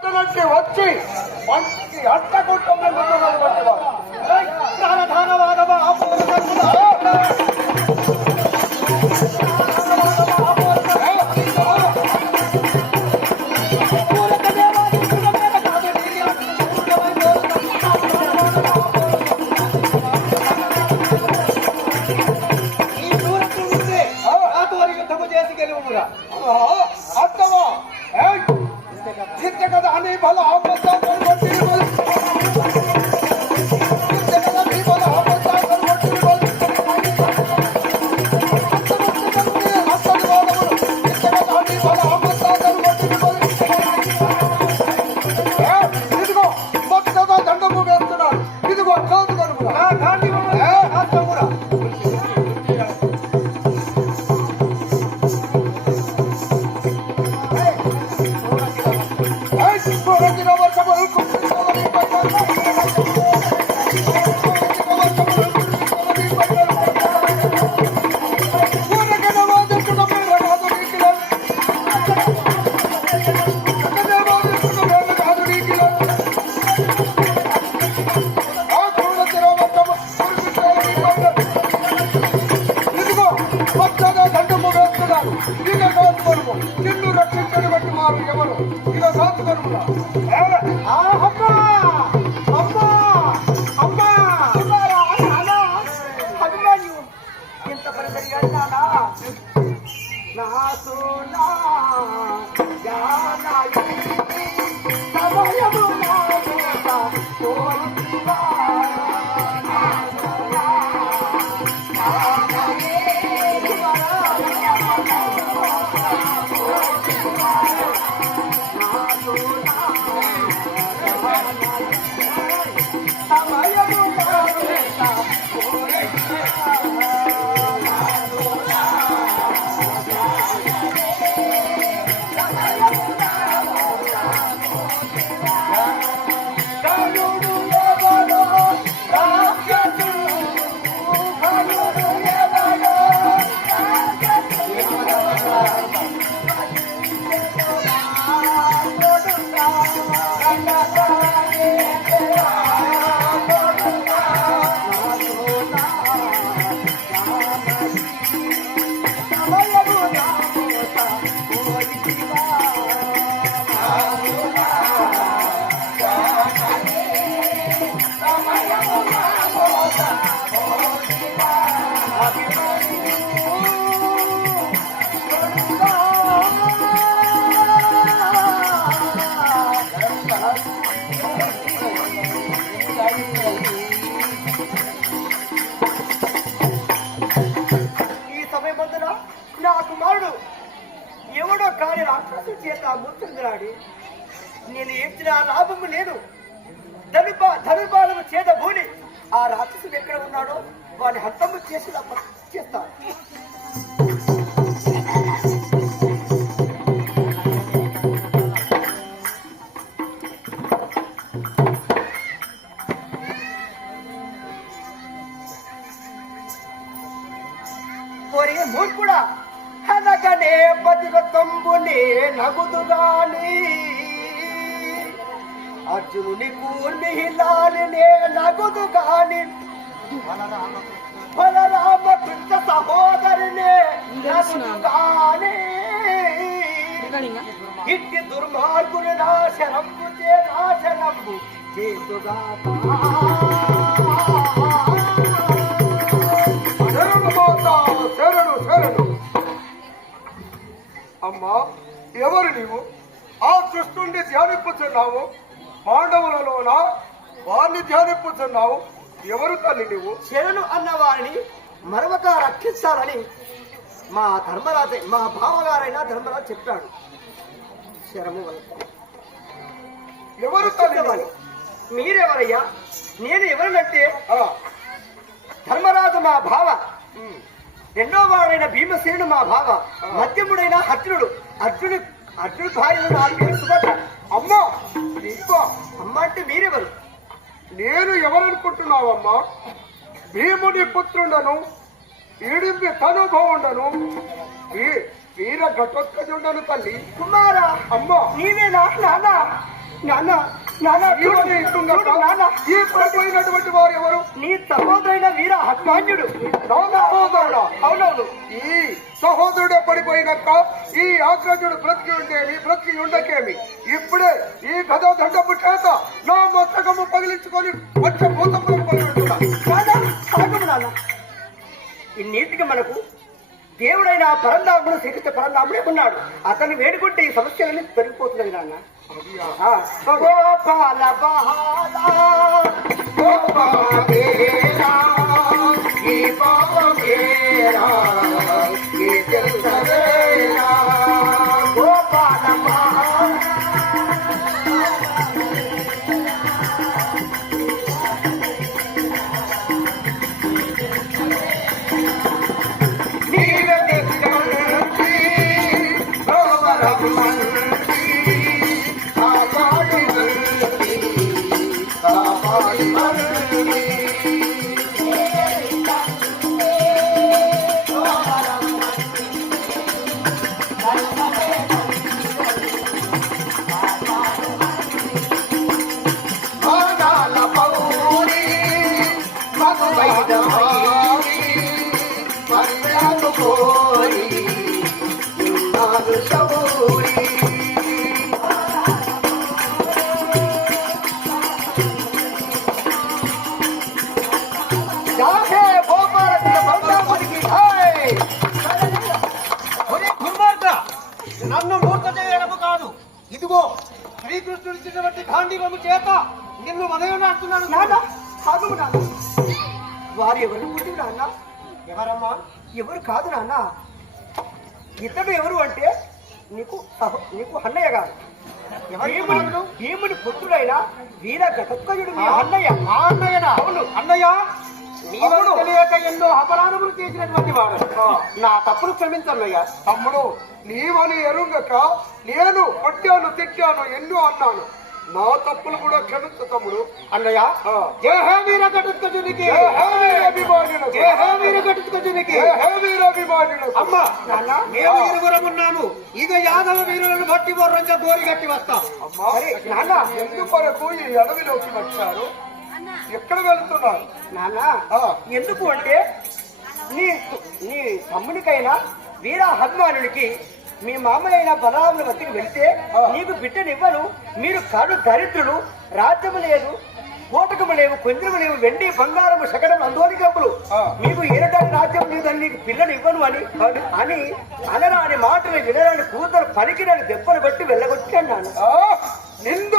వచ్చి మంచి అట్టకుంటుంది నిన్ను రక్షించని బట్టి మారు ఎవరు ఇలా సాధుగరులా ఇంత పరిసరిగా నా సోనా ఎవడో కానీ రాక్షసు చేత మూర్చుందిరాడి నేను ఏడ్చిన లాభము లేదు. ధనుర్బాణము చేత భూని ఆ రాక్షసుడు ఎక్కడ ఉన్నాడో వాడిని హస్తము చేసి చేస్తాను. ఒరే మూర్ఖుడా, అనగనే పతిరతంబునే నగుదుగాని అర్జునుని కూర్మిహిలాలినే నగుదుగాని బలరామ కృష్ణ సహోదరినే నగుదుగాని ఇట్టి దుర్మార్గుని నాశనంబు చేతుగా అమ్మా, ఎవరు నీవు? ఆ కృష్ణుణ్ణి ధ్యానింపుచున్నావు, పాండవులలోన వారిని ధ్యానింపుచున్నావు. ఎవరు తల్లి నీవు? శరణు అన్న వారిని మరొక రక్షించాలని మా ధర్మరాజే మా బావగారైన ధర్మరాజు చెప్పాడు. శరము ఎవరు తల్లి? మీరెవరయ్యా? నేను ఎవరినంటే ధర్మరాజు మా భావ, రెండో వాడైన భీమసేనుడు మా భావ, మధ్యముడైన అర్జునుడు. అర్జునుడి భార్యను నా పేరు సుభద్ర. అమ్మా, అమ్మ అంటే మీరెవరు? నేను ఎవరనుకుంటున్నావమ్మా? భీముని పుత్రుండను, ఈడింపి తనుభవుండను, వీర ఘటోత్కజుండను తల్లి. కుమారా, అమ్మా నీవేనా నాన్న? నాన్న నాన్న చూడు, ఈమె ఇస్తుందా? చూడు నాన్న, ఈ పడిపోయినటువంటి వారు ఎవరు? నీ సహోదరైన వీర హనుమాన్యుడు. నా సహోదరుడా? అవునవును. ఈ సహోదరుడే పడిపోయినాక ఈ అగ్రజుడు బ్రతికి ఉండేమి, బ్రతికి ఉండకేమి. ఇప్పుడే ఈ గదా దండపు చేత నా మస్తకము పగిలించుకొని వచ్చే భూతములను పగిలించున్నా. నాన్న ఇన్నింటికి మనకు దేవుడైన పరంధాముడు శ్రీకృష్ణ పరంధాముడే ఉన్నాడు. అతన్ని వేడుకుంటే ఈ సమస్యలన్నీ పెరిగిపోతున్నది నాన్న. గోపాల బహాలా, గోపాల బేరా, ఈ పాపమేరా, ఈ తెలుసవేరా, గోపాల బహాలా. నన్ను మూర్త చేయడము కాదు, ఇదిగో శ్రీకృష్ణుడు ఇచ్చినటువంటి గాంధీవము చేత నిన్ను మదయనాడుతున్నాను. వారు ఎవరు పుట్టి నాన్న? ఎవరమ్మా? ఎవరు కాదు నాన్న, ఇతడు ఎవరు అంటే నీకు అన్నయ్య గారు. భీముని పుత్రుడైన వీర ఘటోత్కచుడు మీ అన్నయ్య. ఆ అన్నయ్యనా? అవును. అన్నయ్య, నీవను తెలియక ఎన్నో అపరాధములు చేసినటువంటి వాడు. నా తప్పులు క్షమించన్నయ్య. తమ్ముడు, నీవని ఎరుగక నేను కొట్టాను, తిట్టాను, ఎన్నో అన్నాను. నా తప్పులు కూడా క్షమించు తమ్ముడు. అన్నయ్య, జయ హే వీర ఘటోత్కచునికి, జయ హే వీరాభిమానులకు, జయ హే వీర ఘటోత్కచునికి. జయ హే వీరాభిమానులకు. అమ్మా, నాన్న మేము ఇరుగురమున్నాము. ఇక యాదవ వీరులను బట్టి బొర్రంగా గోరి గట్టి వస్తాం. అమ్మా, సరే, నాన్న. ఎందుకొరకు ఈ అడవిలోకి వచ్చారు? ఎక్కడ వెళ్తున్నారు? నాన్న ఆ. ఎందుకు అంటే నీ తమ్మునికైనా వీర హనుమానునికి మీ మామలైన బలరాముల వద్దకు వెళ్తే నీకు బిడ్డనివ్వను, మీరు కాడు దరిద్రులు, రాజ్యము లేదు, కోటకము లేవు, కొంచెము లేవు, వెండి బంగారము శకటం అందోని గంపులు, మీకు ఏరడానికి రాజ్యం లేదని నీకు పిల్లని ఇవ్వను అని అనరాని మాటలు వినరాని కూతురు పనికిరాని దెబ్బలు బట్టి వెళ్ళగొట్టాను నాన్న. నిందు